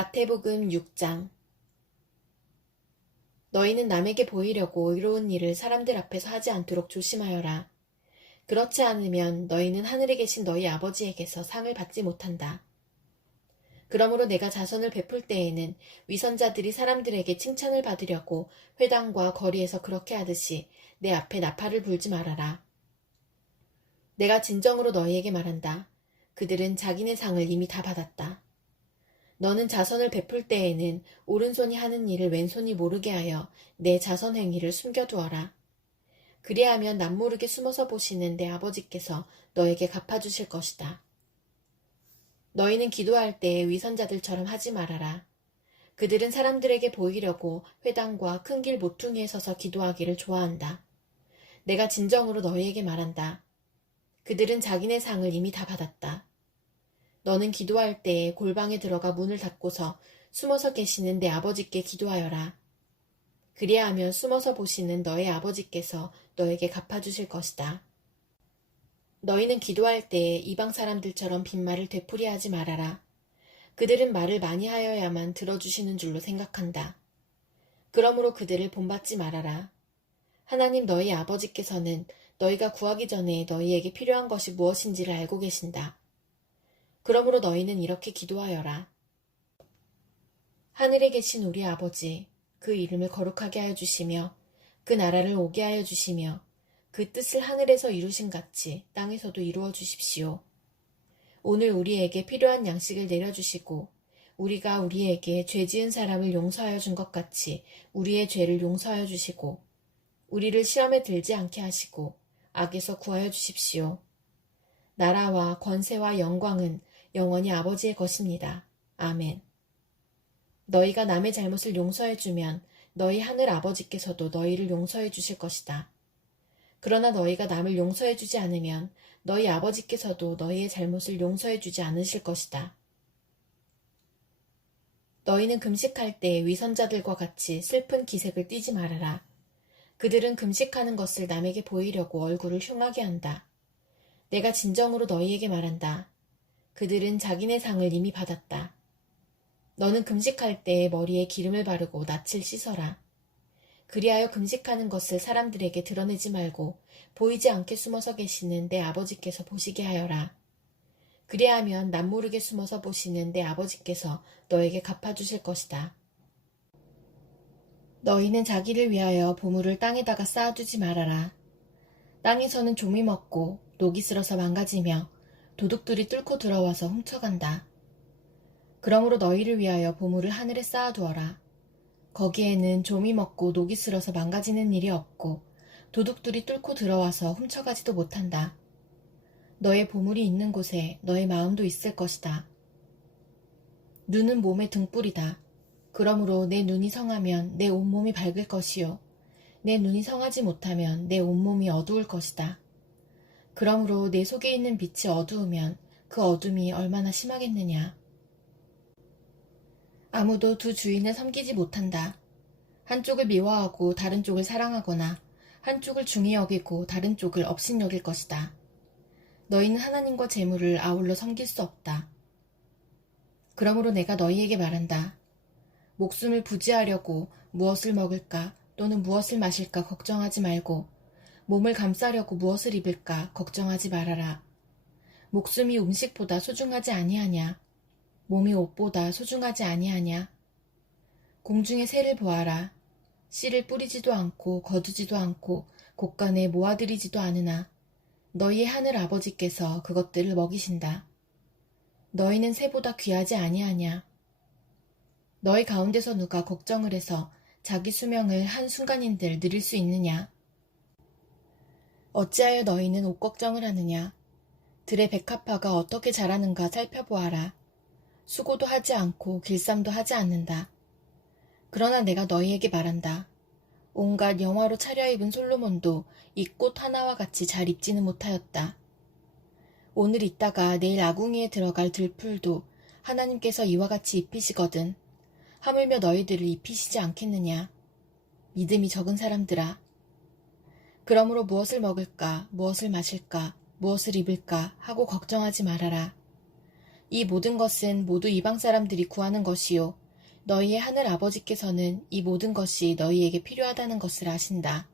마태복음 6장. 너희는 남에게 보이려고 의로운 일을 사람들 앞에서 하지 않도록 조심하여라. 그렇지 않으면 너희는 하늘에 계신 너희 아버지에게서 상을 받지 못한다. 그러므로 내가 자선을 베풀 때에는 위선자들이 사람들에게 칭찬을 받으려고 회당과 거리에서 그렇게 하듯이 내 앞에 나팔을 불지 말아라. 내가 진정으로 너희에게 말한다. 그들은 자기네 상을 이미 다 받았다. 너는 자선을 베풀 때에는 오른손이 하는 일을 왼손이 모르게 하여 내 자선 행위를 숨겨두어라. 그리하면 남모르게 숨어서 보시는 내 아버지께서 너에게 갚아주실 것이다. 너희는 기도할 때에 위선자들처럼 하지 말아라. 그들은 사람들에게 보이려고 회당과 큰 길 모퉁이에 서서 기도하기를 좋아한다. 내가 진정으로 너희에게 말한다. 그들은 자기네 상을 이미 다 받았다. 너는 기도할 때에 골방에 들어가 문을 닫고서 숨어서 계시는 내 아버지께 기도하여라. 그리하면 숨어서 보시는 너의 아버지께서 너에게 갚아주실 것이다. 너희는 기도할 때에 이방 사람들처럼 빈말을 되풀이하지 말아라. 그들은 말을 많이 하여야만 들어주시는 줄로 생각한다. 그러므로 그들을 본받지 말아라. 하나님 너희 아버지께서는 너희가 구하기 전에 너희에게 필요한 것이 무엇인지를 알고 계신다. 그러므로 너희는 이렇게 기도하여라. 하늘에 계신 우리 아버지, 그 이름을 거룩하게 하여 주시며 그 나라를 오게 하여 주시며 그 뜻을 하늘에서 이루신 같이 땅에서도 이루어 주십시오. 오늘 우리에게 필요한 양식을 내려주시고 우리가 우리에게 죄 지은 사람을 용서하여 준 것 같이 우리의 죄를 용서하여 주시고 우리를 시험에 들지 않게 하시고 악에서 구하여 주십시오. 나라와 권세와 영광은 영원히 아버지의 것입니다. 아멘. 너희가 남의 잘못을 용서해주면 너희 하늘 아버지께서도 너희를 용서해 주실 것이다. 그러나 너희가 남을 용서해주지 않으면 너희 아버지께서도 너희의 잘못을 용서해 주지 않으실 것이다. 너희는 금식할 때 위선자들과 같이 슬픈 기색을 띠지 말아라. 그들은 금식하는 것을 남에게 보이려고 얼굴을 흉하게 한다. 내가 진정으로 너희에게 말한다. 그들은 자기네 상을 이미 받았다. 너는 금식할 때 머리에 기름을 바르고 낯을 씻어라. 그리하여 금식하는 것을 사람들에게 드러내지 말고 보이지 않게 숨어서 계시는 내 아버지께서 보시게 하여라. 그리하면 남모르게 숨어서 보시는 내 아버지께서 너에게 갚아주실 것이다. 너희는 자기를 위하여 보물을 땅에다가 쌓아두지 말아라. 땅에서는 좀이 먹고 녹이 슬어서 망가지며 도둑들이 뚫고 들어와서 훔쳐간다. 그러므로 너희를 위하여 보물을 하늘에 쌓아두어라. 거기에는 좀이 먹고 녹이 슬어서 망가지는 일이 없고 도둑들이 뚫고 들어와서 훔쳐가지도 못한다. 너의 보물이 있는 곳에 너의 마음도 있을 것이다. 눈은 몸의 등불이다. 그러므로 내 눈이 성하면 내 온몸이 밝을 것이요. 내 눈이 성하지 못하면 내 온몸이 어두울 것이다. 그러므로 내 속에 있는 빛이 어두우면 그 어둠이 얼마나 심하겠느냐. 아무도 두 주인을 섬기지 못한다. 한쪽을 미워하고 다른 쪽을 사랑하거나 한쪽을 중히 여기고 다른 쪽을 업신여길 것이다. 너희는 하나님과 재물을 아울러 섬길 수 없다. 그러므로 내가 너희에게 말한다. 목숨을 부지하려고 무엇을 먹을까 또는 무엇을 마실까 걱정하지 말고 몸을 감싸려고 무엇을 입을까 걱정하지 말아라. 목숨이 음식보다 소중하지 아니하냐? 몸이 옷보다 소중하지 아니하냐? 공중의 새를 보아라. 씨를 뿌리지도 않고 거두지도 않고 곳간에 모아들이지도 않으나 너희의 하늘 아버지께서 그것들을 먹이신다. 너희는 새보다 귀하지 아니하냐? 너희 가운데서 누가 걱정을 해서 자기 수명을 한순간인들 늘릴 수 있느냐? 어찌하여 너희는 옷 걱정을 하느냐? 들의 백합화가 어떻게 자라는가 살펴보아라. 수고도 하지 않고 길쌈도 하지 않는다. 그러나 내가 너희에게 말한다. 온갖 영화로 차려입은 솔로몬도 이 꽃 하나와 같이 잘 입지는 못하였다. 오늘 있다가 내일 아궁이에 들어갈 들풀도 하나님께서 이와 같이 입히시거든. 하물며 너희들을 입히시지 않겠느냐. 믿음이 적은 사람들아. 그러므로 무엇을 먹을까, 무엇을 마실까, 무엇을 입을까 하고 걱정하지 말아라. 이 모든 것은 모두 이방 사람들이 구하는 것이요. 너희의 하늘 아버지께서는 이 모든 것이 너희에게 필요하다는 것을 아신다.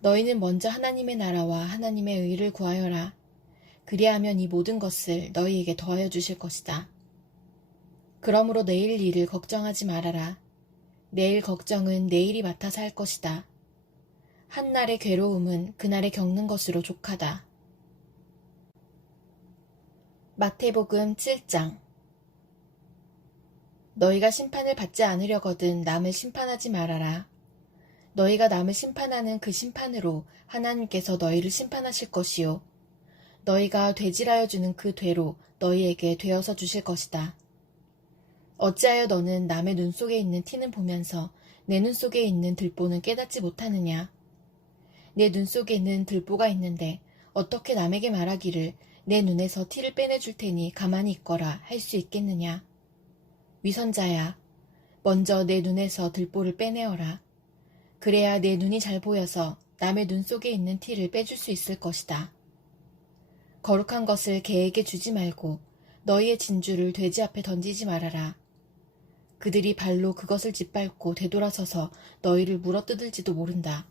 너희는 먼저 하나님의 나라와 하나님의 의를 구하여라. 그리하면 이 모든 것을 너희에게 더하여 주실 것이다. 그러므로 내일 일을 걱정하지 말아라. 내일 걱정은 내일이 맡아서 할 것이다. 한날의 괴로움은 그날에 겪는 것으로 족하다. 마태복음 7장. 너희가 심판을 받지 않으려거든 남을 심판하지 말아라. 너희가 남을 심판하는 그 심판으로 하나님께서 너희를 심판하실 것이요. 너희가 되질하여 주는 그 되로 너희에게 되어서 주실 것이다. 어찌하여 너는 남의 눈 속에 있는 티는 보면서 내 눈 속에 있는 들보는 깨닫지 못하느냐? 내 눈 속에는 들보가 있는데 어떻게 남에게 말하기를 내 눈에서 티를 빼내줄 테니 가만히 있거라 할 수 있겠느냐? 위선자야, 먼저 내 눈에서 들보를 빼내어라. 그래야 내 눈이 잘 보여서 남의 눈 속에 있는 티를 빼줄 수 있을 것이다. 거룩한 것을 개에게 주지 말고 너희의 진주를 돼지 앞에 던지지 말아라. 그들이 발로 그것을 짓밟고 되돌아서서 너희를 물어뜯을지도 모른다.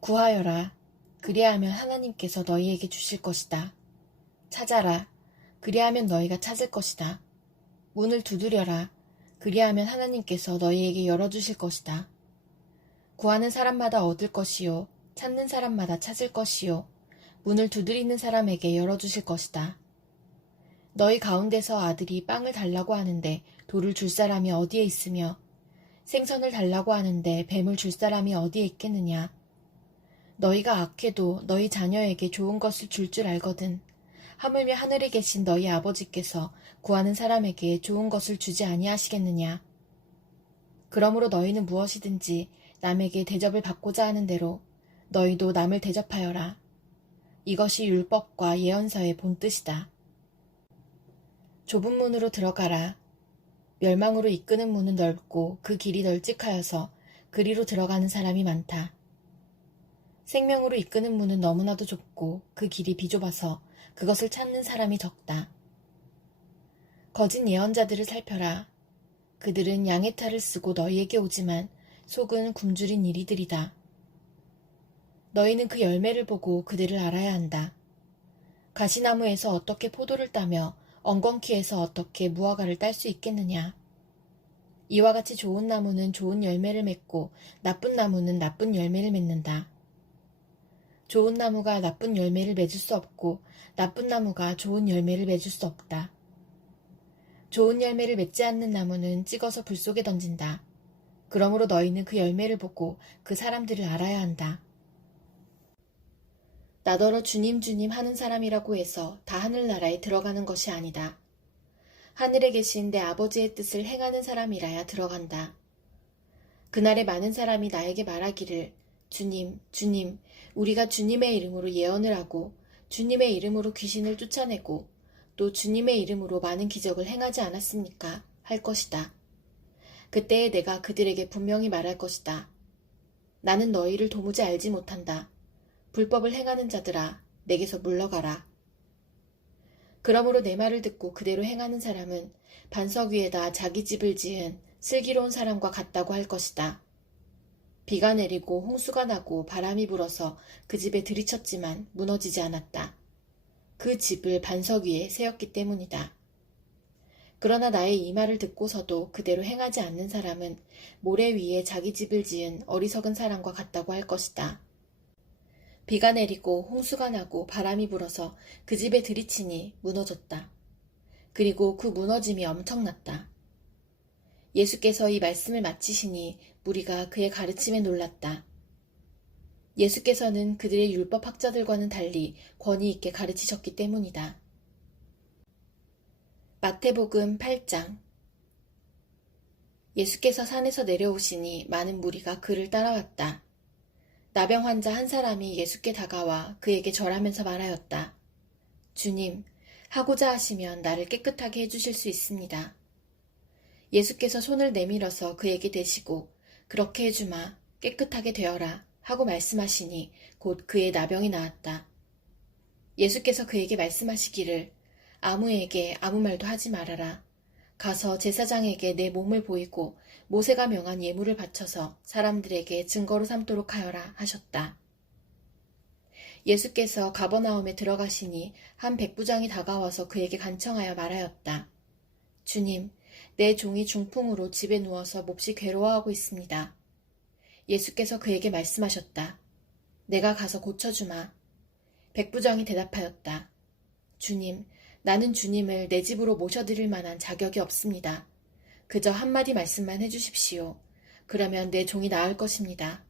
구하여라. 그리하면 하나님께서 너희에게 주실 것이다. 찾아라. 그리하면 너희가 찾을 것이다. 문을 두드려라. 그리하면 하나님께서 너희에게 열어주실 것이다. 구하는 사람마다 얻을 것이요. 찾는 사람마다 찾을 것이요. 문을 두드리는 사람에게 열어주실 것이다. 너희 가운데서 아들이 빵을 달라고 하는데 돌을 줄 사람이 어디에 있으며 생선을 달라고 하는데 뱀을 줄 사람이 어디에 있겠느냐. 너희가 악해도 너희 자녀에게 좋은 것을 줄 줄 알거든. 하물며 하늘에 계신 너희 아버지께서 구하는 사람에게 좋은 것을 주지 아니하시겠느냐. 그러므로 너희는 무엇이든지 남에게 대접을 받고자 하는 대로 너희도 남을 대접하여라. 이것이 율법과 예언서의 본뜻이다. 좁은 문으로 들어가라. 멸망으로 이끄는 문은 넓고 그 길이 널찍하여서 그리로 들어가는 사람이 많다. 생명으로 이끄는 문은 너무나도 좁고 그 길이 비좁아서 그것을 찾는 사람이 적다. 거짓 예언자들을 살펴라. 그들은 양의 탈을 쓰고 너희에게 오지만 속은 굶주린 이리들이다. 너희는 그 열매를 보고 그들을 알아야 한다. 가시나무에서 어떻게 포도를 따며 엉겅퀴에서 어떻게 무화과를 딸 수 있겠느냐. 이와 같이 좋은 나무는 좋은 열매를 맺고 나쁜 나무는 나쁜 열매를 맺는다. 좋은 나무가 나쁜 열매를 맺을 수 없고 나쁜 나무가 좋은 열매를 맺을 수 없다. 좋은 열매를 맺지 않는 나무는 찍어서 불 속에 던진다. 그러므로 너희는 그 열매를 보고 그 사람들을 알아야 한다. 나더러 주님 주님 하는 사람이라고 해서 다 하늘나라에 들어가는 것이 아니다. 하늘에 계신 내 아버지의 뜻을 행하는 사람이라야 들어간다. 그날에 많은 사람이 나에게 말하기를 주님, 주님, 우리가 주님의 이름으로 예언을 하고 주님의 이름으로 귀신을 쫓아내고 또 주님의 이름으로 많은 기적을 행하지 않았습니까? 할 것이다. 그때에 내가 그들에게 분명히 말할 것이다. 나는 너희를 도무지 알지 못한다. 불법을 행하는 자들아, 내게서 물러가라. 그러므로 내 말을 듣고 그대로 행하는 사람은 반석 위에다 자기 집을 지은 슬기로운 사람과 같다고 할 것이다. 비가 내리고 홍수가 나고 바람이 불어서 그 집에 들이쳤지만 무너지지 않았다. 그 집을 반석 위에 세웠기 때문이다. 그러나 나의 이 말을 듣고서도 그대로 행하지 않는 사람은 모래 위에 자기 집을 지은 어리석은 사람과 같다고 할 것이다. 비가 내리고 홍수가 나고 바람이 불어서 그 집에 들이치니 무너졌다. 그리고 그 무너짐이 엄청났다. 예수께서 이 말씀을 마치시니 무리가 그의 가르침에 놀랐다. 예수께서는 그들의 율법학자들과는 달리 권위 있게 가르치셨기 때문이다. 마태복음 8장. 예수께서 산에서 내려오시니 많은 무리가 그를 따라왔다. 나병 환자 한 사람이 예수께 다가와 그에게 절하면서 말하였다. 주님, 하고자 하시면 나를 깨끗하게 해주실 수 있습니다. 예수께서 손을 내밀어서 그에게 대시고 그렇게 해주마, 깨끗하게 되어라 하고 말씀하시니 곧 그의 나병이 나았다. 예수께서 그에게 말씀하시기를 아무에게 아무 말도 하지 말아라. 가서 제사장에게 내 몸을 보이고 모세가 명한 예물을 바쳐서 사람들에게 증거로 삼도록 하여라 하셨다. 예수께서 가버나움에 들어가시니 한 백부장이 다가와서 그에게 간청하여 말하였다. 주님, 내 종이 중풍으로 집에 누워서 몹시 괴로워하고 있습니다. 예수께서 그에게 말씀하셨다. 내가 가서 고쳐주마. 백부장이 대답하였다. 주님, 나는 주님을 내 집으로 모셔드릴 만한 자격이 없습니다. 그저 한마디 말씀만 해주십시오. 그러면 내 종이 나을 것입니다.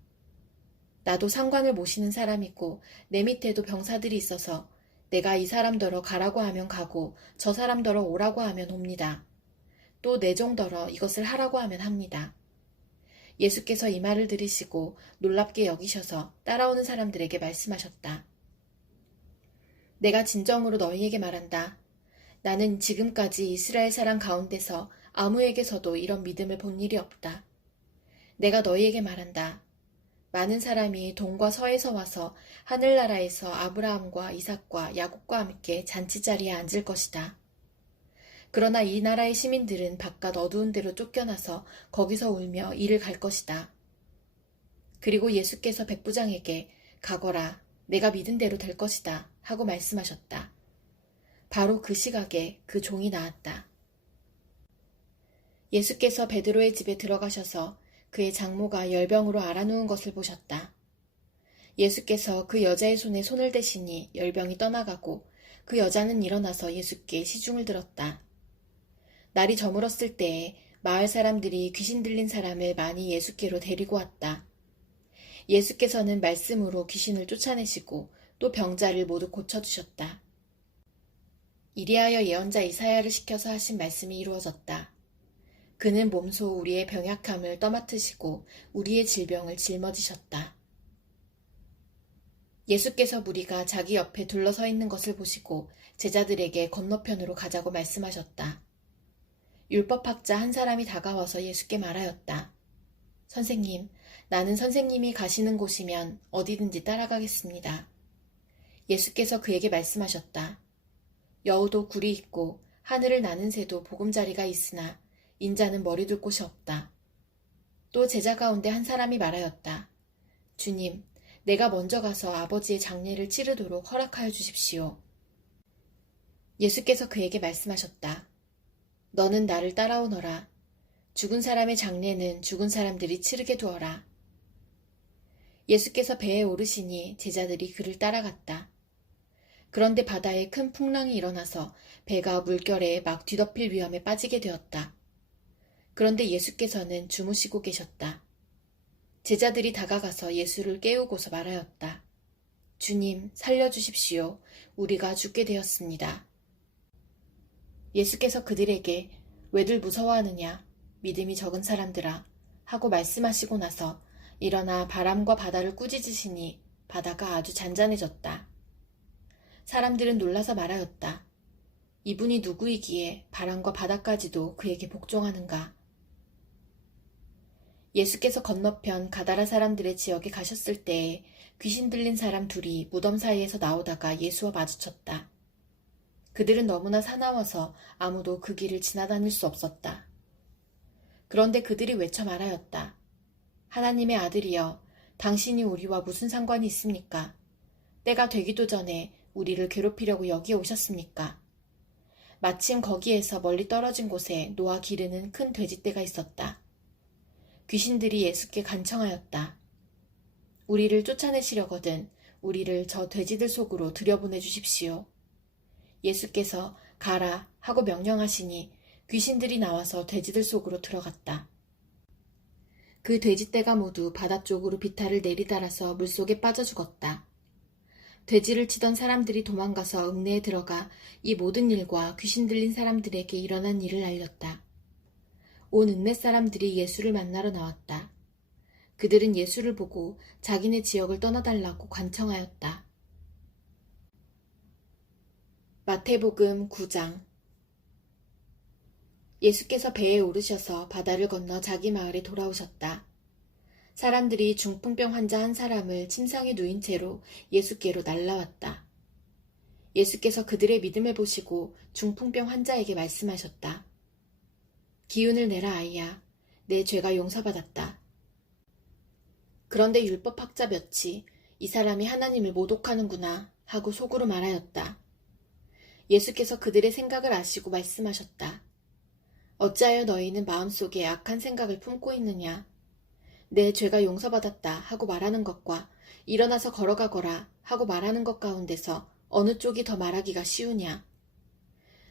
나도 상관을 모시는 사람이고 내 밑에도 병사들이 있어서 내가 이 사람더러 가라고 하면 가고 저 사람더러 오라고 하면 옵니다. 또 내 종더러 이것을 하라고 하면 합니다. 예수께서 이 말을 들으시고 놀랍게 여기셔서 따라오는 사람들에게 말씀하셨다. 내가 진정으로 너희에게 말한다. 나는 지금까지 이스라엘 사람 가운데서 아무에게서도 이런 믿음을 본 일이 없다. 내가 너희에게 말한다. 많은 사람이 동과 서에서 와서 하늘나라에서 아브라함과 이삭과 야곱과 함께 잔치자리에 앉을 것이다. 그러나 이 나라의 시민들은 바깥 어두운 데로 쫓겨나서 거기서 울며 이를 갈 것이다. 그리고 예수께서 백부장에게 가거라, 내가 믿은 대로 될 것이다 하고 말씀하셨다. 바로 그 시각에 그 종이 나았다. 예수께서 베드로의 집에 들어가셔서 그의 장모가 열병으로 앓아누운 것을 보셨다. 예수께서 그 여자의 손에 손을 대시니 열병이 떠나가고 그 여자는 일어나서 예수께 시중을 들었다. 날이 저물었을 때에 마을 사람들이 귀신 들린 사람을 많이 예수께로 데리고 왔다. 예수께서는 말씀으로 귀신을 쫓아내시고 또 병자를 모두 고쳐주셨다. 이리하여 예언자 이사야를 시켜서 하신 말씀이 이루어졌다. 그는 몸소 우리의 병약함을 떠맡으시고 우리의 질병을 짊어지셨다. 예수께서 무리가 자기 옆에 둘러서 있는 것을 보시고 제자들에게 건너편으로 가자고 말씀하셨다. 율법학자 한 사람이 다가와서 예수께 말하였다. 선생님, 나는 선생님이 가시는 곳이면 어디든지 따라가겠습니다. 예수께서 그에게 말씀하셨다. 여우도 굴이 있고 하늘을 나는 새도 보금자리가 있으나 인자는 머리 둘 곳이 없다. 또 제자 가운데 한 사람이 말하였다. 주님, 내가 먼저 가서 아버지의 장례를 치르도록 허락하여 주십시오. 예수께서 그에게 말씀하셨다. 너는 나를 따라오너라. 죽은 사람의 장례는 죽은 사람들이 치르게 두어라. 예수께서 배에 오르시니 제자들이 그를 따라갔다. 그런데 바다에 큰 풍랑이 일어나서 배가 물결에 막 뒤덮일 위험에 빠지게 되었다. 그런데 예수께서는 주무시고 계셨다. 제자들이 다가가서 예수를 깨우고서 말하였다. 주님, 살려주십시오. 우리가 죽게 되었습니다. 예수께서 그들에게 왜들 무서워하느냐? 믿음이 적은 사람들아 하고 말씀하시고 나서 일어나 바람과 바다를 꾸짖으시니 바다가 아주 잔잔해졌다. 사람들은 놀라서 말하였다. 이분이 누구이기에 바람과 바다까지도 그에게 복종하는가? 예수께서 건너편 가다라 사람들의 지역에 가셨을 때에 귀신 들린 사람 둘이 무덤 사이에서 나오다가 예수와 마주쳤다. 그들은 너무나 사나워서 아무도 그 길을 지나다닐 수 없었다. 그런데 그들이 외쳐 말하였다. 하나님의 아들이여, 당신이 우리와 무슨 상관이 있습니까? 때가 되기도 전에 우리를 괴롭히려고 여기에 오셨습니까? 마침 거기에서 멀리 떨어진 곳에 노아 기르는 큰 돼지떼가 있었다. 귀신들이 예수께 간청하였다. 우리를 쫓아내시려거든 우리를 저 돼지들 속으로 들여보내 주십시오. 예수께서 가라 하고 명령하시니 귀신들이 나와서 돼지들 속으로 들어갔다. 그 돼지떼가 모두 바다 쪽으로 비탈을 내리달아서 물속에 빠져 죽었다. 돼지를 치던 사람들이 도망가서 읍내에 들어가 이 모든 일과 귀신 들린 사람들에게 일어난 일을 알렸다. 온 읍내 사람들이 예수를 만나러 나왔다. 그들은 예수를 보고 자기네 지역을 떠나달라고 간청하였다. 마태복음 9장. 예수께서 배에 오르셔서 바다를 건너 자기 마을에 돌아오셨다. 사람들이 중풍병 환자 한 사람을 침상에 누인 채로 예수께로 날라왔다. 예수께서 그들의 믿음을 보시고 중풍병 환자에게 말씀하셨다. 기운을 내라 아이야. 내 죄가 용서받았다. 그런데 율법학자 몇이 이 사람이 하나님을 모독하는구나 하고 속으로 말하였다. 예수께서 그들의 생각을 아시고 말씀하셨다. 어찌하여 너희는 마음속에 악한 생각을 품고 있느냐. 내 죄가 용서받았다 하고 말하는 것과 일어나서 걸어가거라 하고 말하는 것 가운데서 어느 쪽이 더 말하기가 쉬우냐.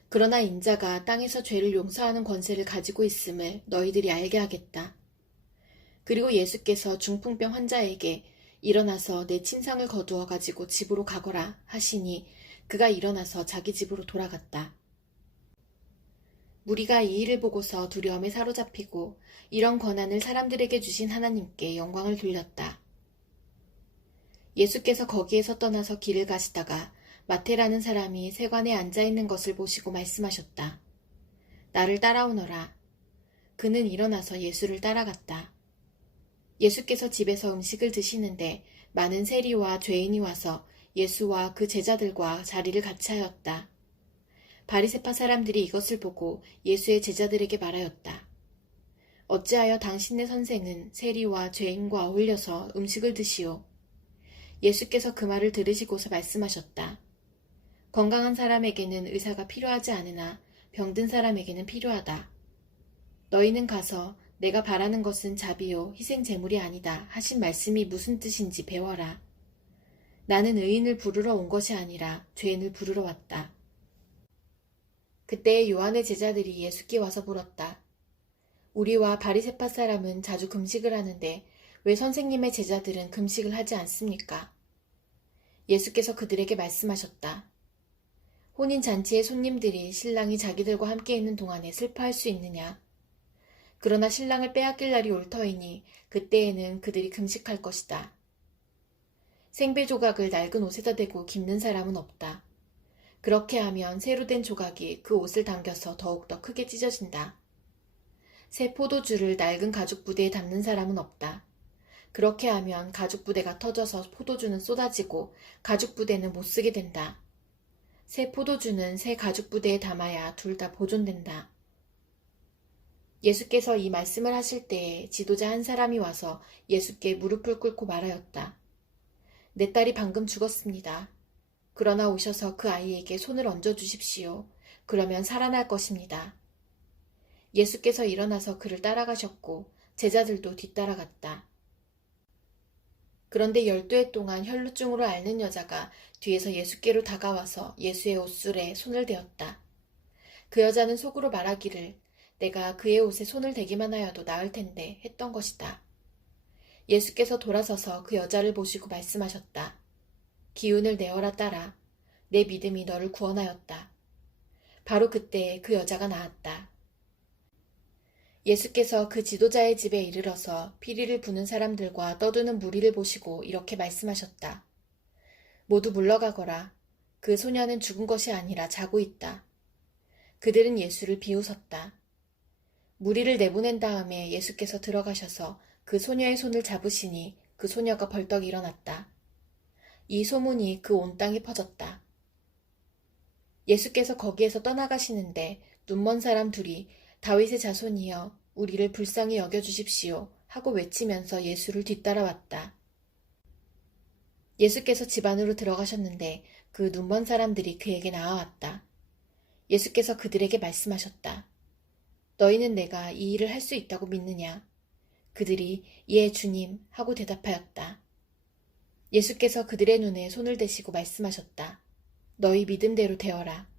그러나 인자가 땅에서 죄를 용서하는 권세를 가지고 있음을 너희들이 알게 하겠다. 그리고 예수께서 중풍병 환자에게 일어나서 내 침상을 거두어 가지고 집으로 가거라 하시니 그가 일어나서 자기 집으로 돌아갔다. 무리가 이 일을 보고서 두려움에 사로잡히고 이런 권한을 사람들에게 주신 하나님께 영광을 돌렸다. 예수께서 거기에서 떠나서 길을 가시다가 마태라는 사람이 세관에 앉아있는 것을 보시고 말씀하셨다. 나를 따라오너라. 그는 일어나서 예수를 따라갔다. 예수께서 집에서 음식을 드시는데 많은 세리와 죄인이 와서 예수와 그 제자들과 자리를 같이 하였다. 바리새파 사람들이 이것을 보고 예수의 제자들에게 말하였다. 어찌하여 당신네 선생은 세리와 죄인과 어울려서 음식을 드시오? 예수께서 그 말을 들으시고서 말씀하셨다. 건강한 사람에게는 의사가 필요하지 않으나 병든 사람에게는 필요하다. 너희는 가서 내가 바라는 것은 자비요 희생 제물이 아니다 하신 말씀이 무슨 뜻인지 배워라. 나는 의인을 부르러 온 것이 아니라 죄인을 부르러 왔다. 그때 요한의 제자들이 예수께 와서 물었다. 우리와 바리새파 사람은 자주 금식을 하는데 왜 선생님의 제자들은 금식을 하지 않습니까? 예수께서 그들에게 말씀하셨다. 혼인잔치의 손님들이 신랑이 자기들과 함께 있는 동안에 슬퍼할 수 있느냐? 그러나 신랑을 빼앗길 날이 올 터이니 그때에는 그들이 금식할 것이다. 생배 조각을 낡은 옷에다 대고 깁는 사람은 없다. 그렇게 하면 새로 된 조각이 그 옷을 당겨서 더욱더 크게 찢어진다. 새 포도주를 낡은 가죽 부대에 담는 사람은 없다. 그렇게 하면 가죽 부대가 터져서 포도주는 쏟아지고 가죽 부대는 못 쓰게 된다. 새 포도주는 새 가죽 부대에 담아야 둘 다 보존된다. 예수께서 이 말씀을 하실 때에 지도자 한 사람이 와서 예수께 무릎을 꿇고 말하였다. 내 딸이 방금 죽었습니다. 그러나 오셔서 그 아이에게 손을 얹어 주십시오. 그러면 살아날 것입니다. 예수께서 일어나서 그를 따라가셨고 제자들도 뒤따라갔다. 그런데 12해 동안 혈루증으로 앓는 여자가 뒤에서 예수께로 다가와서 예수의 옷술에 손을 대었다. 그 여자는 속으로 말하기를 내가 그의 옷에 손을 대기만 하여도 나을 텐데 했던 것이다. 예수께서 돌아서서 그 여자를 보시고 말씀하셨다. 기운을 내어라 딸아. 내 믿음이 너를 구원하였다. 바로 그때 그 여자가 나았다. 예수께서 그 지도자의 집에 이르러서 피리를 부는 사람들과 떠드는 무리를 보시고 이렇게 말씀하셨다. 모두 물러가거라. 그 소녀는 죽은 것이 아니라 자고 있다. 그들은 예수를 비웃었다. 무리를 내보낸 다음에 예수께서 들어가셔서 그 소녀의 손을 잡으시니 그 소녀가 벌떡 일어났다. 이 소문이 그 온 땅에 퍼졌다. 예수께서 거기에서 떠나가시는데 눈먼 사람 둘이 다윗의 자손이여 우리를 불쌍히 여겨주십시오 하고 외치면서 예수를 뒤따라왔다. 예수께서 집 안으로 들어가셨는데 그 눈먼 사람들이 그에게 나아왔다. 예수께서 그들에게 말씀하셨다. 너희는 내가 이 일을 할 수 있다고 믿느냐? 그들이 예 주님 하고 대답하였다. 예수께서 그들의 눈에 손을 대시고 말씀하셨다. 너희 믿음대로 되어라.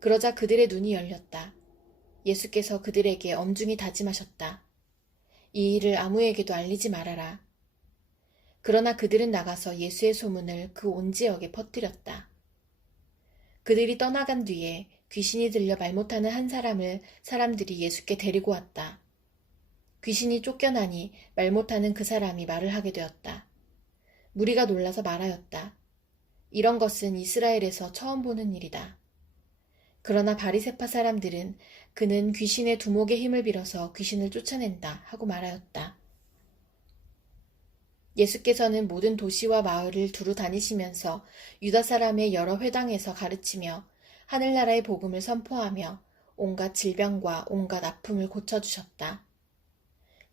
그러자 그들의 눈이 열렸다. 예수께서 그들에게 엄중히 다짐하셨다. 이 일을 아무에게도 알리지 말아라. 그러나 그들은 나가서 예수의 소문을 그 온 지역에 퍼뜨렸다. 그들이 떠나간 뒤에 귀신이 들려 말 못하는 한 사람을 사람들이 예수께 데리고 왔다. 귀신이 쫓겨나니 말 못하는 그 사람이 말을 하게 되었다. 무리가 놀라서 말하였다. 이런 것은 이스라엘에서 처음 보는 일이다. 그러나 바리새파 사람들은 그는 귀신의 두목의 힘을 빌어서 귀신을 쫓아낸다 하고 말하였다. 예수께서는 모든 도시와 마을을 두루 다니시면서 유다 사람의 여러 회당에서 가르치며 하늘나라의 복음을 선포하며 온갖 질병과 온갖 아픔을 고쳐주셨다.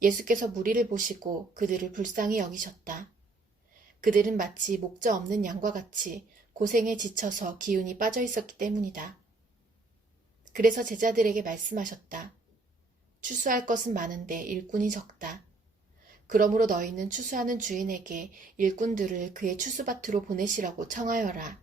예수께서 무리를 보시고 그들을 불쌍히 여기셨다. 그들은 마치 목자 없는 양과 같이 고생에 지쳐서 기운이 빠져 있었기 때문이다. 그래서 제자들에게 말씀하셨다. 추수할 것은 많은데 일꾼이 적다. 그러므로 너희는 추수하는 주인에게 일꾼들을 그의 추수밭으로 보내시라고 청하여라.